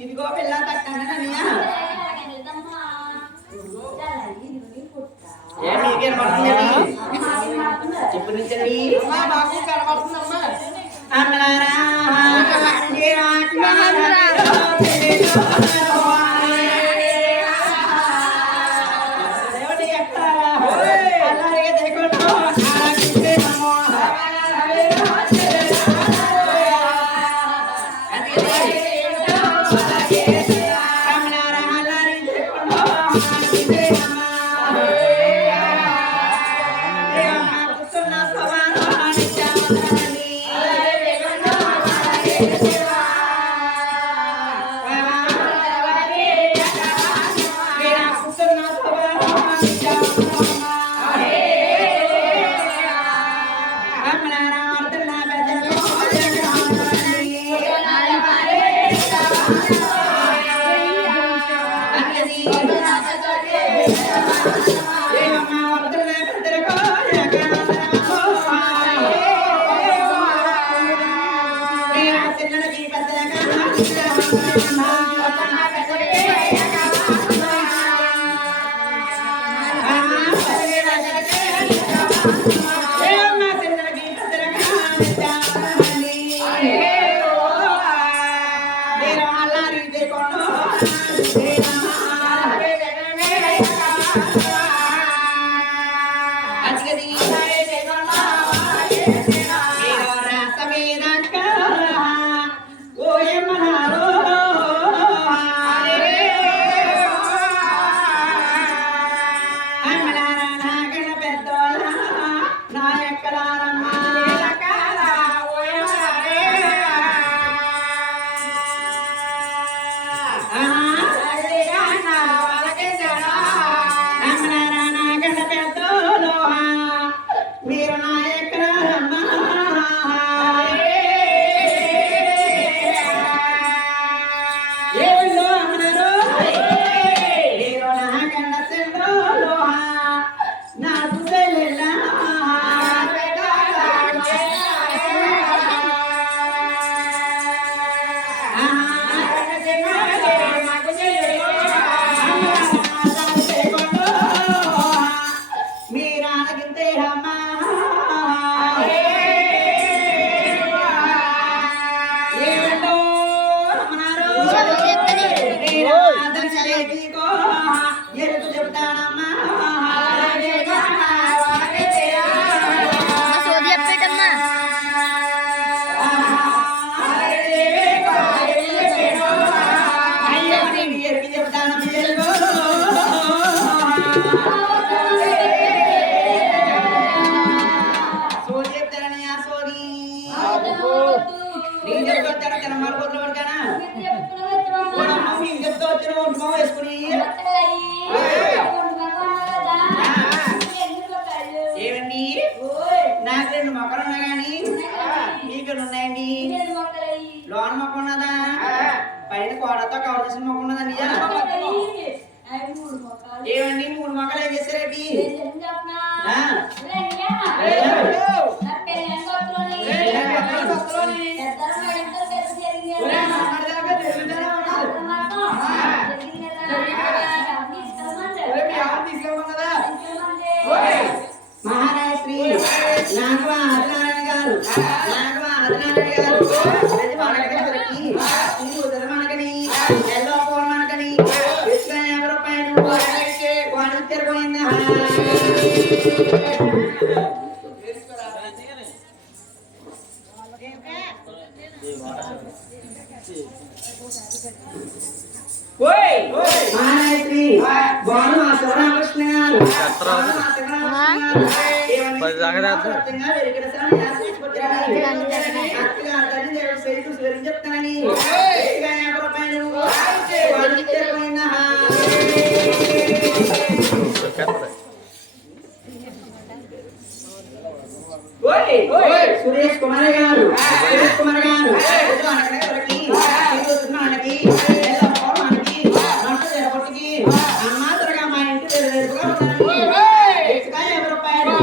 ఇదిగో పిల్ల తక్కన్నా చెప్పు నుంచి బాబు కనబడుతుందమ్మా అన్నారా వచ్చాడు తినమాలి పోతున్న వరకేనా ఇంకెంతో వచ్చిన ఒంటి మొహం వేసుకుని ఏమండి నాకు 2 మొక్కలు ఉన్నా గాని మీకు ఉన్నాయండి లోన మొక్క ఉన్నదా పైన కోడతో కవర్ చేసిన మొక్క ఉన్నదండి ఏమండి 3 మొక్కలు ఏం చేశారండి మహారాష్ట్రీ నాగవ ఆదినారాయణ గారు ప్రతి మనకని దొరికి ఈ ఉదర మనకని ఎల్లో పోల్ మనకని 50 రూపాయలు వాడు తెరపోయిందా మహారాష్ట్రీ బాను శివరామకృష్ణ గారు చెప్తానని 50 రూపాయలు సురేష్ కుమార్ గారు అమ్మాతరగా మా ఇంటి వేరుగా ఉన్నాను 50 రూపాయలు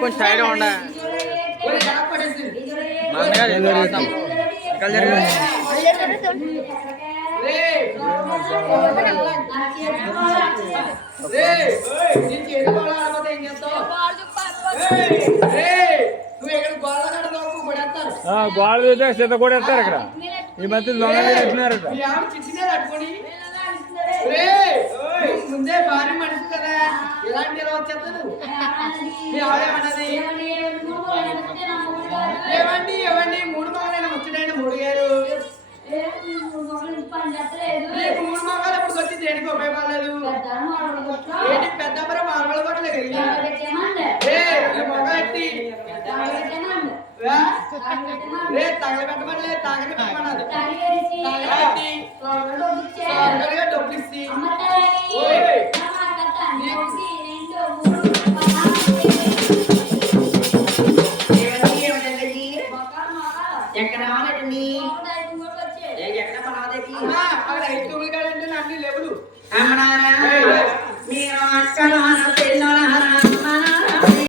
కొంచెం సైడ్ ఉండ గోడ సిద్ధ కూడా ఎత్తారు ఇక్కడ ఈ మధ్య దొంగలున్నారట ముందే భారీ మనిషి కదా ఇలాంటి ఎలా వచ్చేస్తాను ఏమండి ఏమండి 3 మగలైనా వచ్చాడండి 3 గారు 3 మగాలు ఇప్పుడు వచ్చి దేనికి ఉపయోగపడలేదు ఏంటి పెద్ద మార్బల్ కొట్టలేదు లేదు తగలబెట్టమని తగలబెట్టమన్నది తగలబెట్టి సోమరుగా డబ్బులు ఇచ్చి ఓయ్ ఏమిటండి ఎక్కడ రావాలండి ఎక్కడ పనాదేటి అక్కడ 5 తొమ్మిది కాడంటే అన్ని లేవులు అమ్మనారా